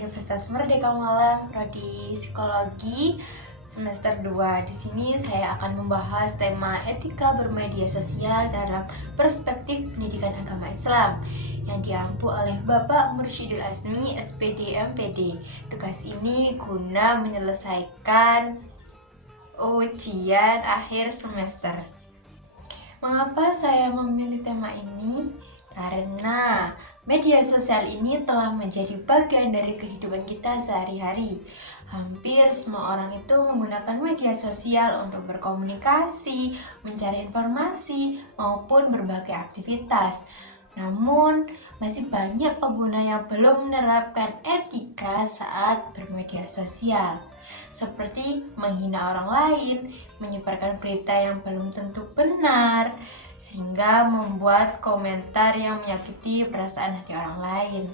Universitas Merdeka Malang, Prodi Psikologi semester 2. Di sini saya akan membahas tema etika bermedia sosial dalam perspektif pendidikan agama Islam yang diampu oleh Bapak Mursyidul Azmi, SPD MPD. Tugas ini guna menyelesaikan ujian akhir semester. Mengapa saya memilih tema ini? Karena media sosial ini telah menjadi bagian dari kehidupan kita sehari-hari. Hampir semua orang itu menggunakan media sosial untuk berkomunikasi, mencari informasi, maupun berbagai aktivitas. Namun, masih banyak pengguna yang belum menerapkan etika saat bermedia sosial, seperti menghina orang lain, menyebarkan berita yang belum tentu benar, sehingga membuat komentar yang menyakiti perasaan hati orang lain.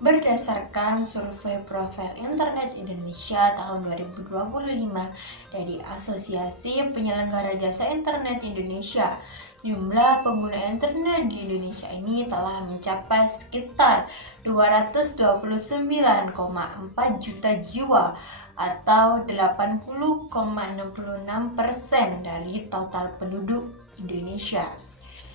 Berdasarkan survei Profil Internet Indonesia tahun 2025 dari Asosiasi Penyelenggara Jasa Internet Indonesia, jumlah pengguna internet di Indonesia ini telah mencapai sekitar 229,4 juta jiwa atau 80,66% dari total penduduk Indonesia.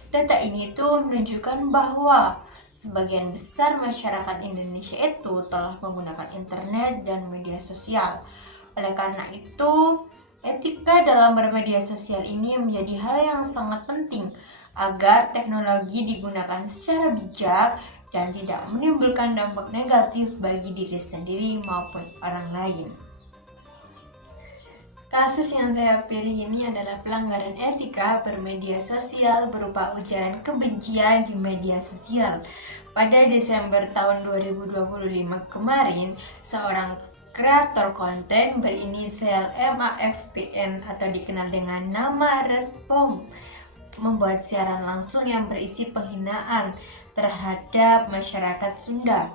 Data ini menunjukkan bahwa sebagian besar masyarakat Indonesia itu telah menggunakan internet dan media sosial. Oleh karena itu, etika dalam bermedia sosial ini menjadi hal yang sangat penting agar teknologi digunakan secara bijak dan tidak menimbulkan dampak negatif bagi diri sendiri maupun orang lain. Kasus yang saya pilih ini adalah pelanggaran etika bermedia sosial berupa ujaran kebencian di media sosial. Pada Desember tahun 2025 kemarin, seorang kreator konten berinisial MAFPN atau dikenal dengan nama Respom membuat siaran langsung yang berisi penghinaan terhadap masyarakat Sunda.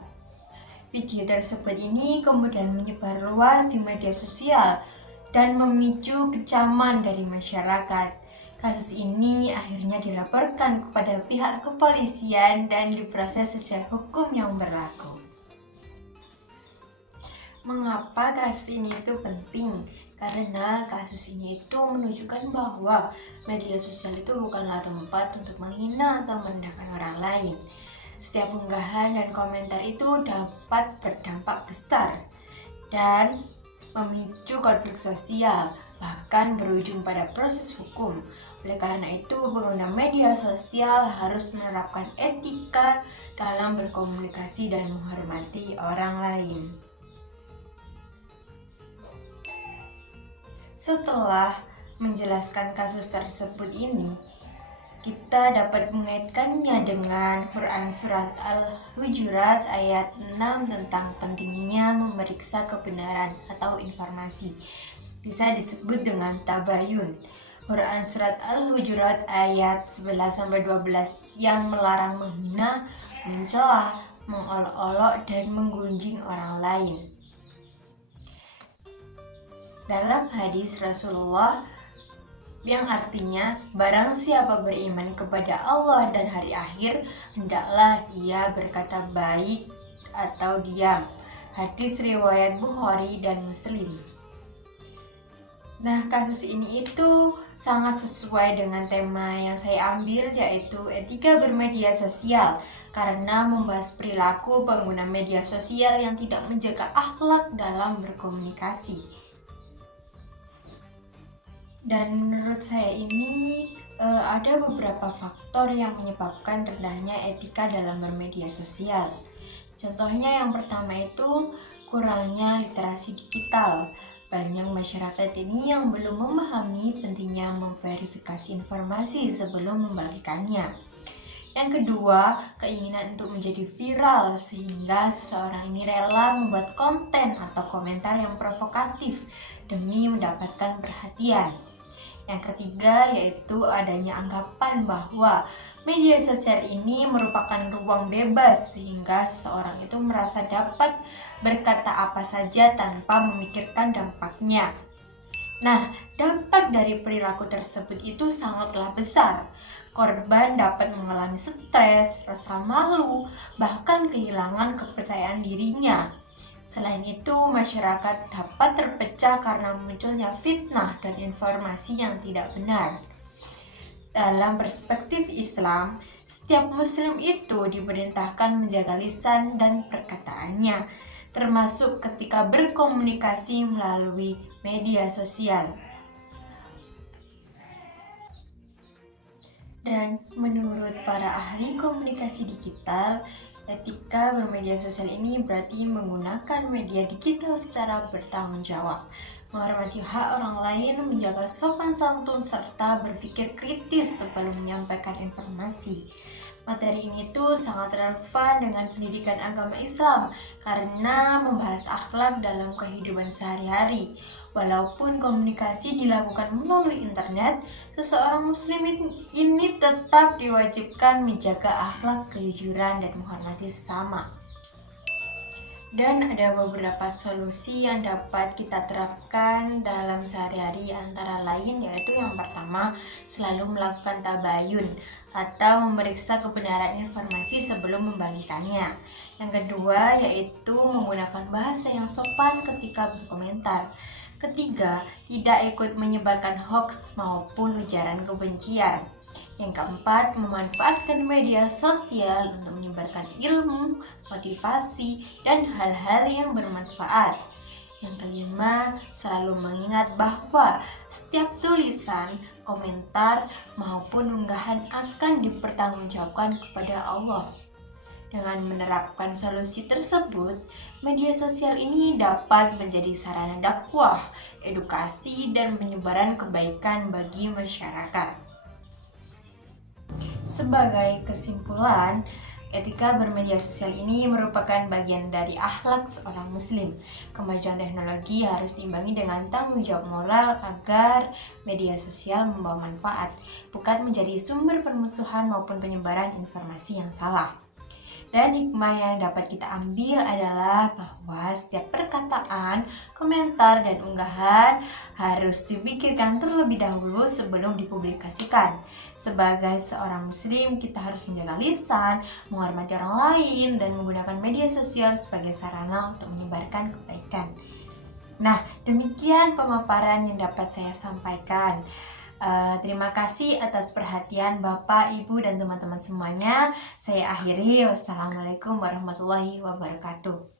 Video tersebut ini kemudian menyebar luas di media sosial dan memicu kecaman dari masyarakat. Kasus ini akhirnya dilaporkan kepada pihak kepolisian dan diproses sesuai hukum yang berlaku. Mengapa kasus ini penting? Karena kasus ini menunjukkan bahwa media sosial itu bukanlah tempat untuk menghina atau merendahkan orang lain. Setiap unggahan dan komentar itu dapat berdampak besar dan memicu konflik sosial, bahkan berujung pada proses hukum. Oleh karena itu, pengguna media sosial harus menerapkan etika dalam berkomunikasi dan menghormati orang lain. Setelah menjelaskan kasus tersebut ini, kita dapat mengaitkannya dengan Quran Surat Al-Hujurat ayat 6 tentang pentingnya memeriksa kebenaran atau informasi. Bisa disebut dengan tabayun. Quran Surat Al-Hujurat ayat 11-12 yang melarang menghina, mencela, mengolok-olok, dan menggunjing orang lain. Dalam hadis Rasulullah yang artinya, barang siapa beriman kepada Allah dan hari akhir, hendaklah ia berkata baik atau diam. Hadis riwayat Bukhari dan Muslim. Nah, kasus ini sangat sesuai dengan tema yang saya ambil, yaitu etika bermedia sosial, karena membahas perilaku pengguna media sosial yang tidak menjaga akhlak dalam berkomunikasi. Dan menurut saya ini ada beberapa faktor yang menyebabkan rendahnya etika dalam bermedia sosial. Contohnya yang pertama kurangnya literasi digital. Banyak masyarakat ini yang belum memahami pentingnya memverifikasi informasi sebelum membagikannya. Yang kedua, keinginan untuk menjadi viral sehingga seseorang ini rela membuat konten atau komentar yang provokatif demi mendapatkan perhatian. Yang ketiga yaitu adanya anggapan bahwa media sosial ini merupakan ruang bebas sehingga seseorang merasa dapat berkata apa saja tanpa memikirkan dampaknya. Nah, dampak dari perilaku tersebut itu sangatlah besar. Korban dapat mengalami stres, rasa malu, bahkan kehilangan kepercayaan dirinya. Selain itu, masyarakat dapat terpecah karena munculnya fitnah dan informasi yang tidak benar. Dalam perspektif Islam, setiap muslim itu diperintahkan menjaga lisan dan perkataannya, termasuk ketika berkomunikasi melalui media sosial. Dan menurut para ahli komunikasi digital, etika bermedia sosial ini berarti menggunakan media digital secara bertanggung jawab, menghormati hak orang lain, menjaga sopan santun, serta berpikir kritis sebelum menyampaikan informasi. Materi ini tuh sangat relevan dengan pendidikan agama Islam karena membahas akhlak dalam kehidupan sehari-hari. Walaupun komunikasi dilakukan melalui internet, seseorang muslim ini tetap diwajibkan menjaga akhlak, kejujuran, dan menghormati sesama. Dan ada beberapa solusi yang dapat kita terapkan dalam sehari-hari, antara lain yaitu yang pertama, selalu melakukan tabayun atau memeriksa kebenaran informasi sebelum membagikannya. Yang kedua yaitu menggunakan bahasa yang sopan ketika berkomentar. Ketiga, tidak ikut menyebarkan hoaks maupun ujaran kebencian. Yang keempat, memanfaatkan media sosial untuk menyebarkan ilmu, motivasi, dan hal-hal yang bermanfaat. Yang kelima, selalu mengingat bahwa setiap tulisan, komentar, maupun unggahan akan dipertanggungjawabkan kepada Allah. Dengan menerapkan solusi tersebut, media sosial ini dapat menjadi sarana dakwah, edukasi, dan penyebaran kebaikan bagi masyarakat. Sebagai kesimpulan, etika bermedia sosial ini merupakan bagian dari akhlak seorang muslim. Kemajuan teknologi harus diimbangi dengan tanggung jawab moral agar media sosial membawa manfaat, bukan menjadi sumber permusuhan maupun penyebaran informasi yang salah. Dan hikmah yang dapat kita ambil adalah bahwa setiap perkataan, komentar, dan unggahan harus dipikirkan terlebih dahulu sebelum dipublikasikan. Sebagai seorang muslim, kita harus menjaga lisan, menghormati orang lain, dan menggunakan media sosial sebagai sarana untuk menyebarkan kebaikan. Nah, demikian pemaparan yang dapat saya sampaikan. Terima kasih atas perhatian Bapak, Ibu, dan teman-teman semuanya. Saya akhiri. Wassalamualaikum warahmatullahi wabarakatuh.